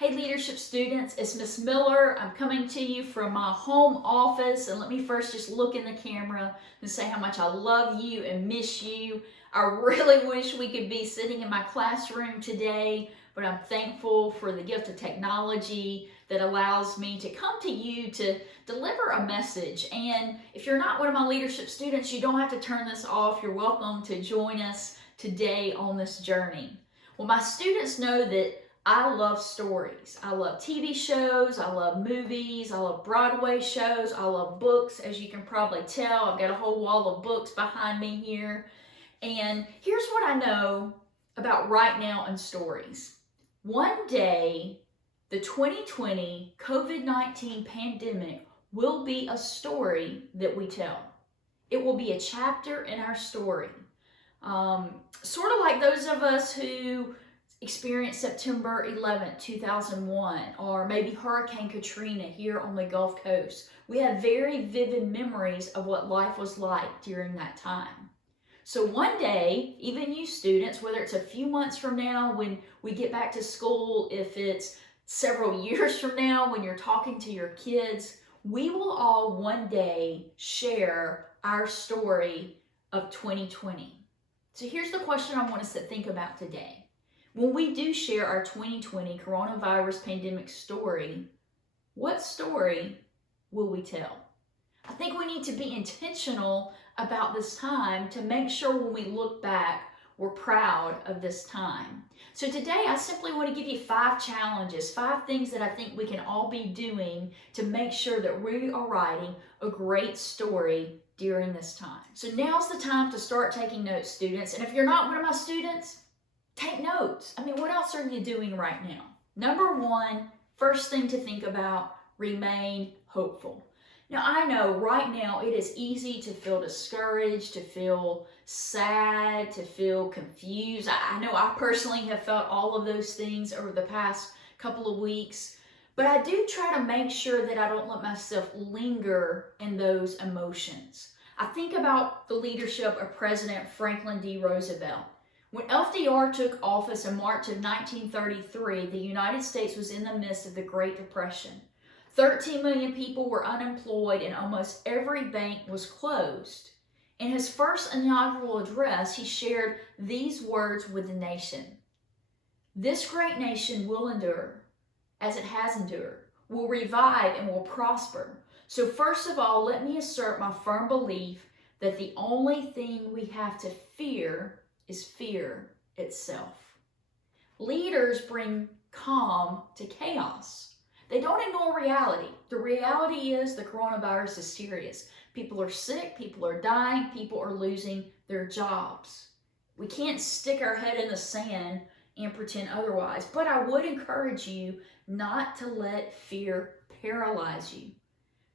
Hey leadership students, it's Miss Miller. I'm coming to you from my home office, and let me first just look in the camera and say how much I love you and miss you. I really wish we could be sitting in my classroom today, but I'm thankful for the gift of technology that allows me to come to you to deliver a message. And if you're not one of my leadership students, you don't have to turn this off. You're welcome to join us today on this journey. Well, my students know that I love stories. I love TV shows, I love movies, I love Broadway shows, I love books. As you can probably tell, I've got a whole wall of books behind me here. And here's what I know about right now in stories. One day, the 2020 COVID-19 pandemic will be a story that we tell. It will be a chapter in our story. Sort of like those of us who experienced September 11th, 2001, or maybe Hurricane Katrina here on the Gulf Coast. We have very vivid memories of what life was like during that time. So one day, even you students, whether it's a few months from now when we get back to school, if it's several years from now when you're talking to your kids, we will all one day share our story of 2020. So here's the question I want us to think about today. When we do share our 2020 coronavirus pandemic story, what story will we tell? I think we need to be intentional about this time to make sure when we look back, we're proud of this time. So today, I simply want to give you 5 challenges, 5 things that I think we can all be doing to make sure that we are writing a great story during this time. So now's the time to start taking notes, students. And if you're not one of my students, take notes. I mean, what else are you doing right now? Number 1, first thing to think about, remain hopeful. Now, I know right now it is easy to feel discouraged, to feel sad, to feel confused. I know I personally have felt all of those things over the past couple of weeks, but I do try to make sure that I don't let myself linger in those emotions. I think about the leadership of President Franklin D. Roosevelt. When FDR took office in March of 1933, the United States was in the midst of the Great Depression. 13 million people were unemployed and almost every bank was closed. In his first inaugural address, he shared these words with the nation. "This great nation will endure as it has endured, will revive and will prosper. So first of all, let me assert my firm belief that the only thing we have to fear is fear itself." Leaders bring calm to chaos. They don't ignore reality. The reality is the coronavirus is serious. People are sick, people are dying, people are losing their jobs. We can't stick our head in the sand and pretend otherwise, but I would encourage you not to let fear paralyze you.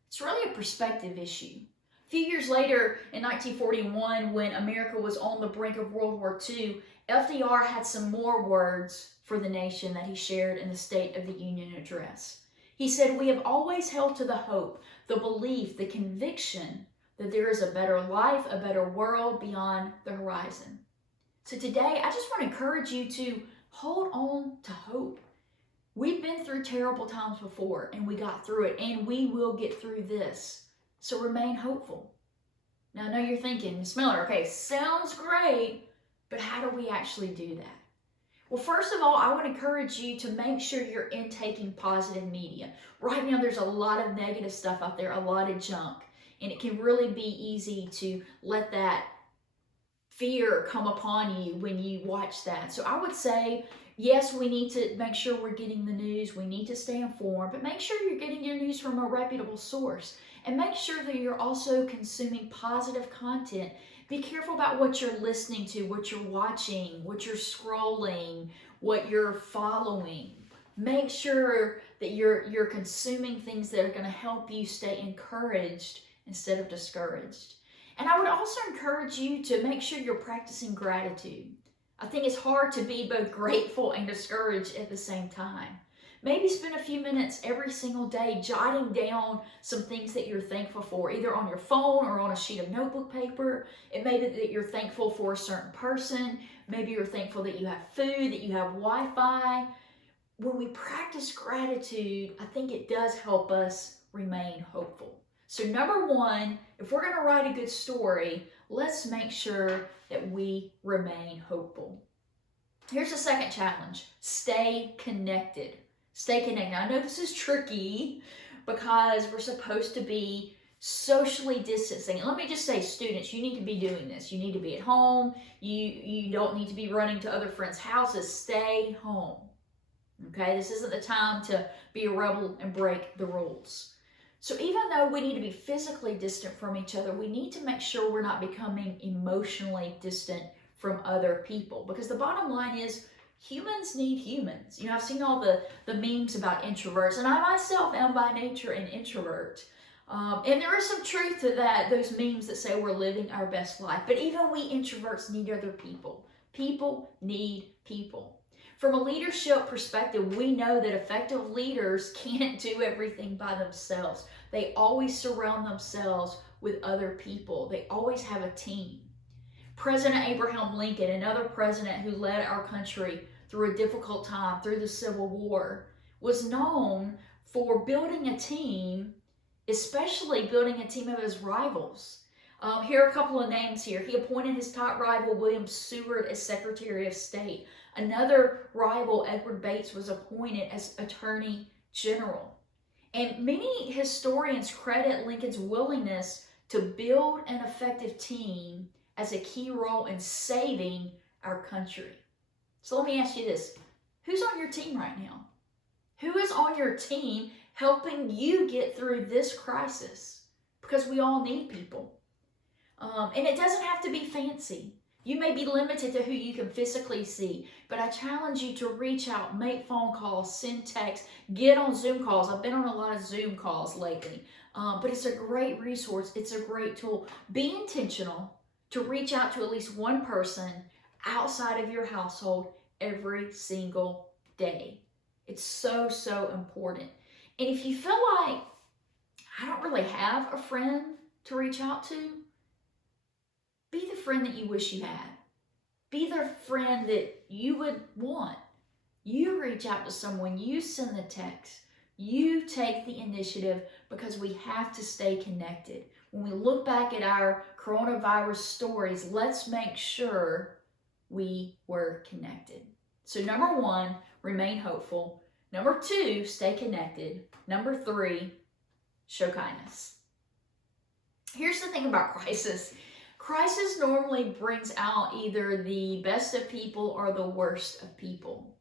It's really a perspective issue. A few years later, in 1941, when America was on the brink of World War II, FDR had some more words for the nation that he shared in the State of the Union address. He said, "We have always held to the hope, the belief, the conviction that there is a better life, a better world beyond the horizon." So today, I just want to encourage you to hold on to hope. We've been through terrible times before, and we got through it, and we will get through this. So remain hopeful. Now, I know you're thinking, "Ms. Miller, okay, sounds great, but how do we actually do that?" Well, first of all, I would encourage you to make sure you're intaking positive media. Right now, there's a lot of negative stuff out there, a lot of junk, and it can really be easy to let that fear come upon you when you watch that. So I would say, yes, we need to make sure we're getting the news. We need to stay informed, but make sure you're getting your news from a reputable source. And make sure that you're also consuming positive content. Be careful about what you're listening to, what you're watching, what you're scrolling, what you're following. Make sure that you're consuming things that are going to help you stay encouraged instead of discouraged. And I would also encourage you to make sure you're practicing gratitude. I think it's hard to be both grateful and discouraged at the same time. Maybe spend a few minutes every single day jotting down some things that you're thankful for, either on your phone or on a sheet of notebook paper. It may be that you're thankful for a certain person. Maybe you're thankful that you have food, that you have Wi-Fi. when we practice gratitude, I think it does help us remain hopeful. So, number one, if we're going to write a good story, let's make sure that we remain hopeful. Here's the second challenge: stay connected. Stay connected. I know this is tricky because we're supposed to be socially distancing. And let me just say, students, you need to be doing this. You need to be at home. You don't need to be running to other friends' houses. Stay home. Okay, this isn't the time to be a rebel and break the rules. So even though we need to be physically distant from each other, we need to make sure we're not becoming emotionally distant from other people. Because the bottom line is, humans need humans. You know, I've seen all the memes about introverts, and I myself am by nature an introvert. And there is some truth to that, those memes that say we're living our best life. But even we introverts need other people. People need people. From a leadership perspective, we know that effective leaders can't do everything by themselves. They always surround themselves with other people. They always have a team. President Abraham Lincoln, another president who led our country through a difficult time, through the Civil War, was known for building a team, especially building a team of his rivals. Here are a couple of names here. He appointed his top rival, William Seward, as Secretary of State. Another rival, Edward Bates, was appointed as Attorney General. And many historians credit Lincoln's willingness to build an effective team as a key role in saving our country. So let me ask you this. Who's on your team right now? Who is on your team helping you get through this crisis? Because we all need people. And it doesn't have to be fancy. You may be limited to who you can physically see, but I challenge you to reach out, make phone calls, send texts, get on Zoom calls. I've been on a lot of Zoom calls lately, but it's a great resource. It's a great tool. Be intentional to reach out to at least one person outside of your household every single day. It's so, so important. And if you feel like, I don't really have a friend to reach out to, be the friend that you wish you had. Be the friend that you would want. You reach out to someone, you send the text, you take the initiative, because we have to stay connected. When we look back at our coronavirus stories, let's make sure we were connected. So number one, remain hopeful. Number two, stay connected. Number three, show kindness. Here's the thing about crisis. Crisis normally brings out either the best of people or the worst of people.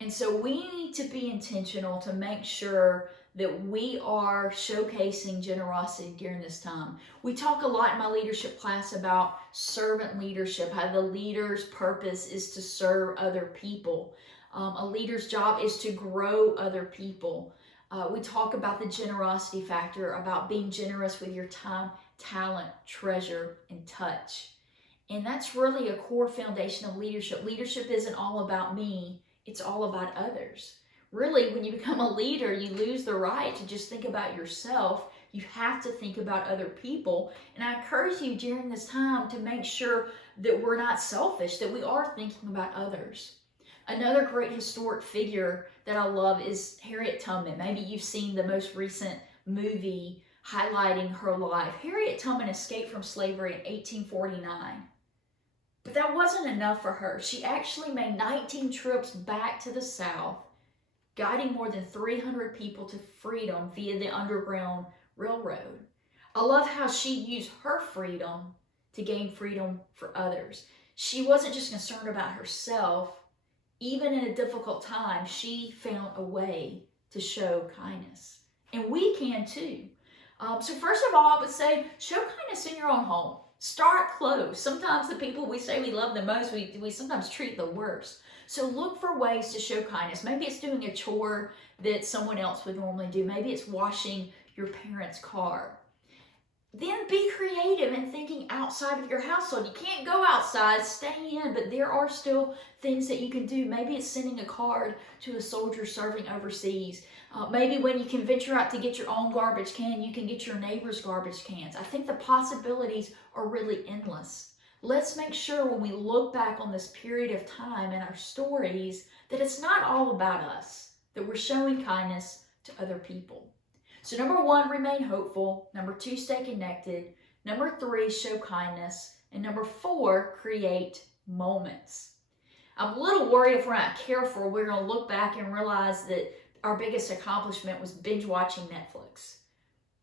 And so we need to be intentional to make sure that we are showcasing generosity during this time. We talk a lot in my leadership class about servant leadership, how the leader's purpose is to serve other people. A leader's job is to grow other people. We talk about the generosity factor, about being generous with your time, talent, treasure, and touch. And that's really a core foundation of leadership. Leadership isn't all about me, it's all about others. Really, when you become a leader, you lose the right to just think about yourself. You have to think about other people. And I encourage you during this time to make sure that we're not selfish, that we are thinking about others. Another great historic figure that I love is Harriet Tubman. Maybe you've seen the most recent movie highlighting her life. Harriet Tubman escaped from slavery in 1849. But that wasn't enough for her. She actually made 19 trips back to the South, guiding more than 300 people to freedom via the Underground Railroad. I love how she used her freedom to gain freedom for others. She wasn't just concerned about herself. Even in a difficult time, she found a way to show kindness. And we can too. So first of all, I would say, show kindness in your own home. Start close. Sometimes the people we say we love the most, we sometimes treat the worst. So look for ways to show kindness. Maybe it's doing a chore that someone else would normally do. Maybe it's washing your parents' car. Then be creative in thinking outside of your household. You can't go outside, stay in, but there are still things that you can do. Maybe it's sending a card to a soldier serving overseas. Maybe when you can venture out to get your own garbage can, you can get your neighbor's garbage cans. I think the possibilities are really endless. Let's make sure when we look back on this period of time in our stories that it's not all about us, that we're showing kindness to other people. So number 1, remain hopeful. Number 2, stay connected. Number 3, show kindness. And number 4, create moments. I'm a little worried if we're not careful, we're going to look back and realize that our biggest accomplishment was binge watching Netflix.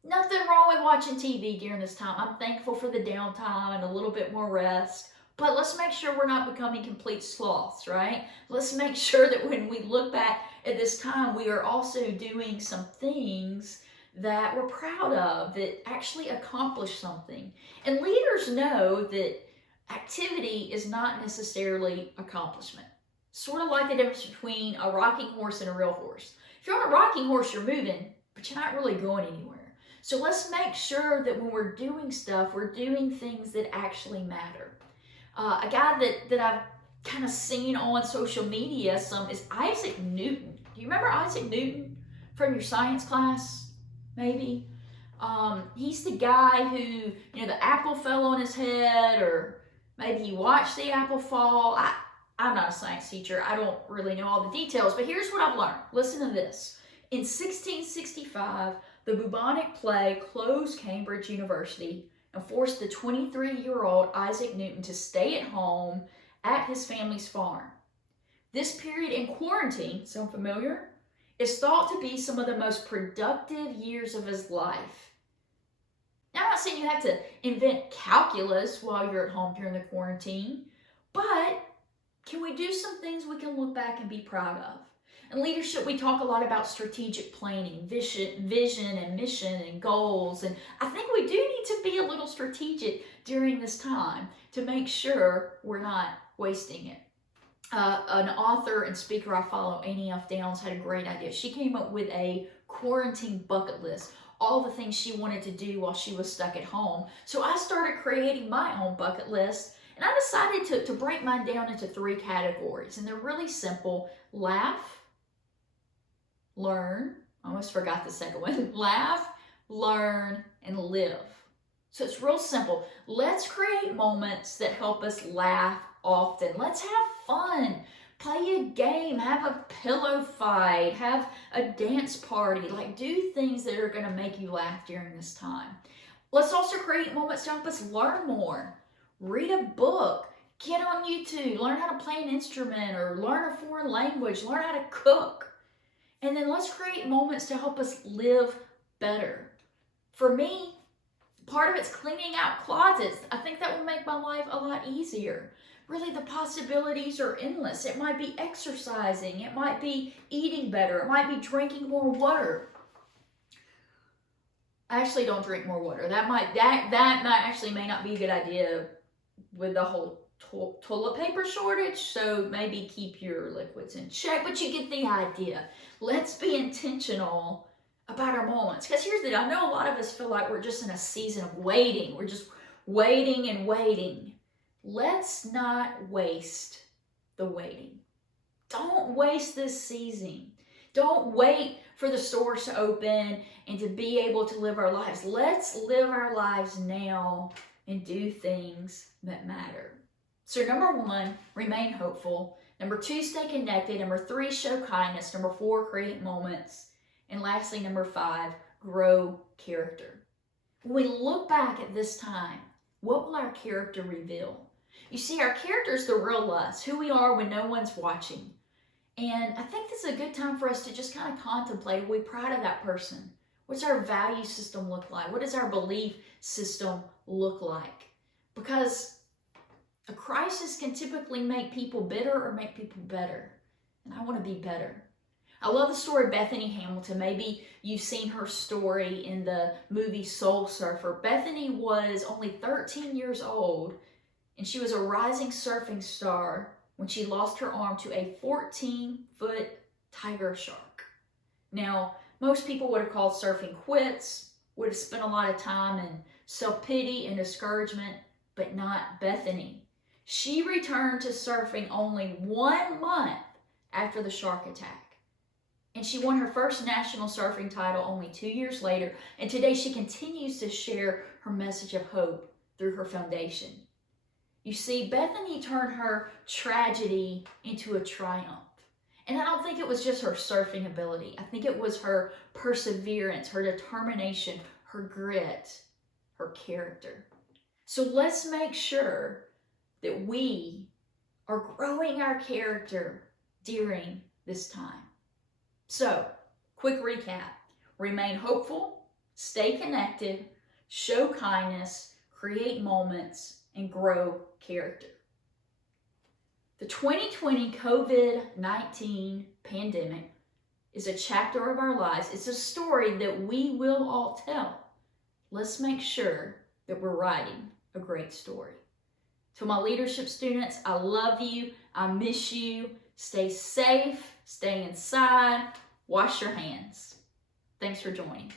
Nothing wrong with watching TV during this time. I'm thankful for the downtime and a little bit more rest. But let's make sure we're not becoming complete sloths, right? Let's make sure that when we look back at this time, we are also doing some things that we're proud of, that actually accomplish something. And leaders know that activity is not necessarily accomplishment. Sort of like the difference between a rocking horse and a real horse. If you're on a rocking horse, you're moving, but you're not really going anywhere. So let's make sure that when we're doing stuff, we're doing things that actually matter. A guy that I've kind of seen on social media some is Isaac Newton. Do you remember Isaac Newton from your science class? Maybe. He's the guy who, the apple fell on his head, or maybe he watched the apple fall. I'm not a science teacher. I don't really know all the details, but here's what I've learned. Listen to this. In 1665, the bubonic plague closed Cambridge University and forced the 23-year-old Isaac Newton to stay at home at his family's farm. This period in quarantine, sound familiar? Is thought to be some of the most productive years of his life. Now, I'm not saying you have to invent calculus while you're at home during the quarantine, but can we do some things we can look back and be proud of? In leadership, we talk a lot about strategic planning, vision and mission and goals. And I think we do need to be a little strategic during this time to make sure we're not wasting it. An author and speaker I follow, Annie F. Downs, had a great idea. She came up with a quarantine bucket list, all the things she wanted to do while she was stuck at home. So I started creating my own bucket list, and I decided to break mine down into 3 categories. And they're really simple: laugh, learn, I almost forgot the second one, laugh, learn, and live. So it's real simple. Let's create moments that help us laugh often. Let's have fun. Play a game, have a pillow fight, have a dance party. Do things that are going to make you laugh during this time. Let's also create moments to help us learn more. Read a book, get on YouTube, learn how to play an instrument or learn a foreign language, learn how to cook. And then let's create moments to help us live better. For me, part of it's cleaning out closets. I think that will make my life a lot easier. Really, the possibilities are endless. It might be exercising. It might be eating better. It might be drinking more water. I actually don't drink more water. That actually may not be a good idea with the whole toilet paper shortage. So maybe keep your liquids in check, but you get the idea. Let's be intentional about our moments. Because here's the deal. I know a lot of us feel like we're just in a season of waiting. We're just waiting and waiting. Let's not waste the waiting. Don't waste this season. Don't wait for the stores to open and to be able to live our lives. Let's live our lives now and do things that matter. So number 1, remain hopeful. Number 2, stay connected. Number 3, show kindness. Number 4, create moments. And lastly, number 5, grow character. When we look back at this time, what will our character reveal? You see, our character is the real us, who we are when no one's watching. And I think this is a good time for us to just kind of contemplate, are we proud of that person? What's our value system look like? What does our belief system look like? Because a crisis can typically make people bitter or make people better. And I want to be better. I love the story of Bethany Hamilton. Maybe you've seen her story in the movie Soul Surfer. Bethany was only 13 years old, and she was a rising surfing star when she lost her arm to a 14-foot tiger shark. Now, most people would have called surfing quits, would have spent a lot of time in self-pity and discouragement, but not Bethany. She returned to surfing only 1 month after the shark attack. And she won her first national surfing title only 2 years later. And today she continues to share her message of hope through her foundation. You see, Bethany turned her tragedy into a triumph. And I don't think it was just her surfing ability. I think it was her perseverance, her determination, her grit, her character. So let's make sure that we are growing our character during this time. So, quick recap. Remain hopeful, stay connected, show kindness, create moments, and grow character. The 2020 COVID-19 pandemic is a chapter of our lives. It's a story that we will all tell. Let's make sure that we're writing a great story. To my leadership students, I love you. I miss you. Stay safe. Stay inside. Wash your hands. Thanks for joining.